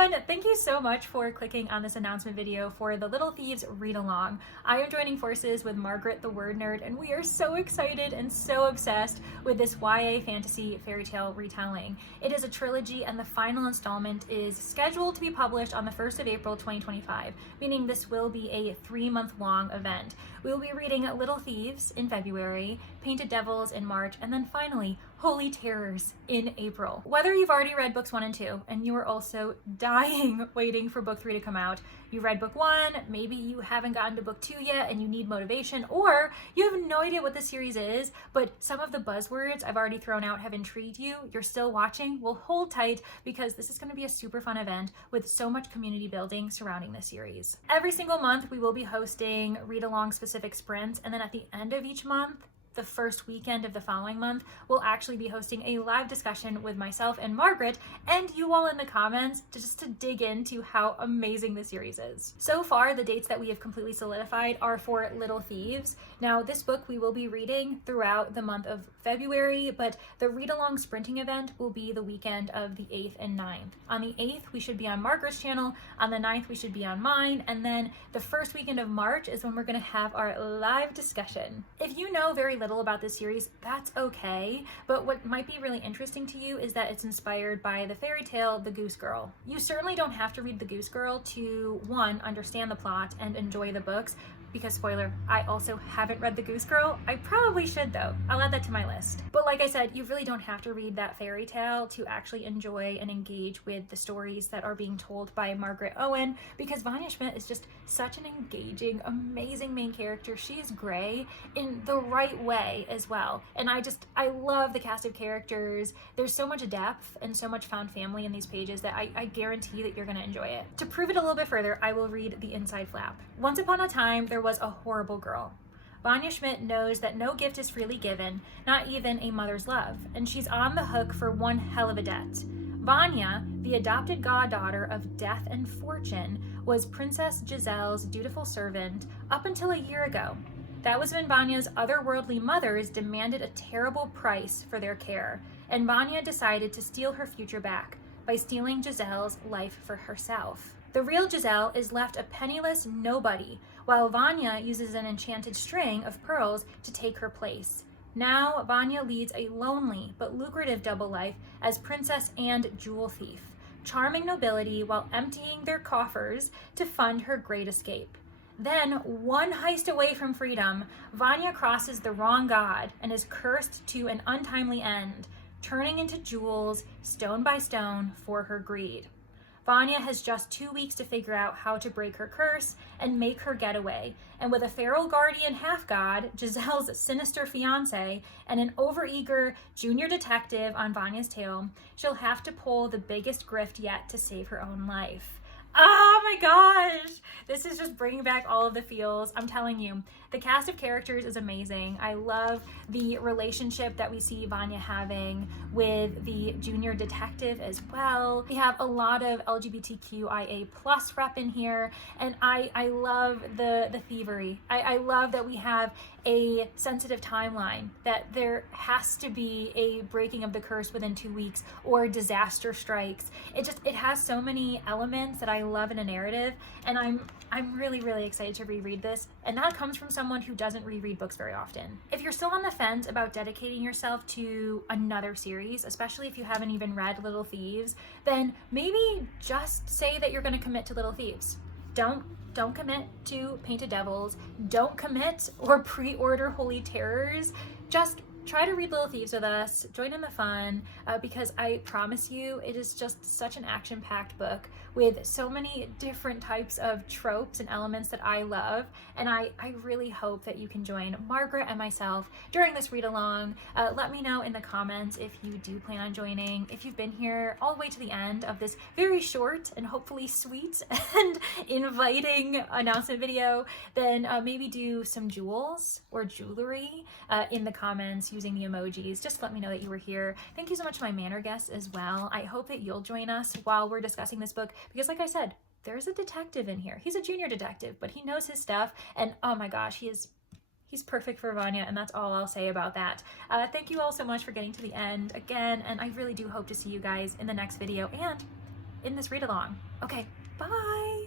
everyone, thank you so much for clicking on this announcement video for the Little Thieves read along. I am joining forces with Margaret the Word Nerd, and we are so excited and so obsessed with this YA fantasy fairy tale retelling. It is a trilogy, and the final installment is scheduled to be published on the 1st of April 2025, meaning this will be a 3-month long event. We will be reading Little Thieves in February, Painted Devils in March, and then finally Holy Terrors in April. Whether you've already read books 1 and 2 and you are also dying waiting for book 3 to come out, you read book 1, maybe you haven't gotten to book 2 yet and you need motivation, or you have no idea what the series is, but some of the buzzwords I've already thrown out have intrigued you, you're still watching, well, hold tight because this is going to be a super fun event with so much community building surrounding this series. Every single month we will be hosting read-along specific sprints, and then at the end of each month, the first weekend of the following month, we'll actually be hosting a live discussion with myself and Margaret and you all in the comments to dig into how amazing the series is. So far, the dates that we have completely solidified are for Little Thieves. Now, this book we will be reading throughout the month of February, but the read-along sprinting event will be the weekend of the 8th and 9th. On the 8th, we should be on Margaret's channel. On the 9th, we should be on mine. And then the first weekend of March is when we're going to have our live discussion. If you know very little about this series, that's okay, but what might be really interesting to you is that it's inspired by the fairy tale The Goose Girl. You certainly don't have to read The Goose Girl to, one, understand the plot and enjoy the books, because spoiler, I also haven't read The Goose Girl. I probably should though. I'll add that to my list. But like I said, you really don't have to read that fairy tale to actually enjoy and engage with the stories that are being told by Margaret Owen, because Vanya Schmidt is just such an engaging, amazing main character. She is Grey in the right way as well. And I love the cast of characters. There's so much depth and so much found family in these pages that I guarantee that you're gonna enjoy it. To prove it a little bit further, I will read the inside flap. Once upon a time, there was a horrible girl. Vanya Schmidt knows that no gift is freely given, not even a mother's love, and she's on the hook for one hell of a debt. Vanya, the adopted goddaughter of Death and Fortune, was Princess Giselle's dutiful servant up until a year ago. That was when Vanya's otherworldly mothers demanded a terrible price for their care, and Vanya decided to steal her future back by stealing Giselle's life for herself. The real Giselle is left a penniless nobody, while Vanya uses an enchanted string of pearls to take her place. Now, Vanya leads a lonely but lucrative double life as princess and jewel thief, charming nobility while emptying their coffers to fund her great escape. Then, one heist away from freedom, Vanya crosses the wrong god and is cursed to an untimely end, turning into jewels stone by stone for her greed. Vanya has just 2 weeks to figure out how to break her curse and make her getaway, and with a feral guardian half-god, Giselle's sinister fiancé, and an overeager junior detective on Vanya's tail, she'll have to pull the biggest grift yet to save her own life. Oh my gosh! This is just bringing back all of the feels. I'm telling you, the cast of characters is amazing. I love the relationship that we see Vanya having with the junior detective as well. We have a lot of LGBTQIA+ rep in here, and I love the thievery. I love that we have a sensitive timeline, that there has to be a breaking of the curse within 2 weeks or disaster strikes. It has so many elements that I love in a narrative, and I'm really excited to reread this, and that comes from someone who doesn't reread books very often. If you're still on the fence about dedicating yourself to another series, especially if you haven't even read Little Thieves, then maybe just say that you're going to commit to Little Thieves. Don't commit to Painted Devils. Don't commit or pre-order Holy Terrors. Just try to read Little Thieves with us, join in the fun, because I promise you it is just such an action-packed book with so many different types of tropes and elements that I love, and I really hope that you can join Margaret and myself during this read-along. Let me know in the comments if you do plan on joining. If you've been here all the way to the end of this very short and hopefully sweet and inviting announcement video, then maybe do some jewels or jewelry in the comments using the emojis. Just let me know that you were here. Thank you so much to my manor guests as well. I hope that you'll join us while we're discussing this book, because like I said, there's a detective in here. He's a junior detective, but he knows his stuff, and oh my gosh, he's perfect for Vanya, and that's all I'll say about that. Thank you all so much for getting to the end again, and I really do hope to see you guys in the next video, and in this read along. Okay, bye.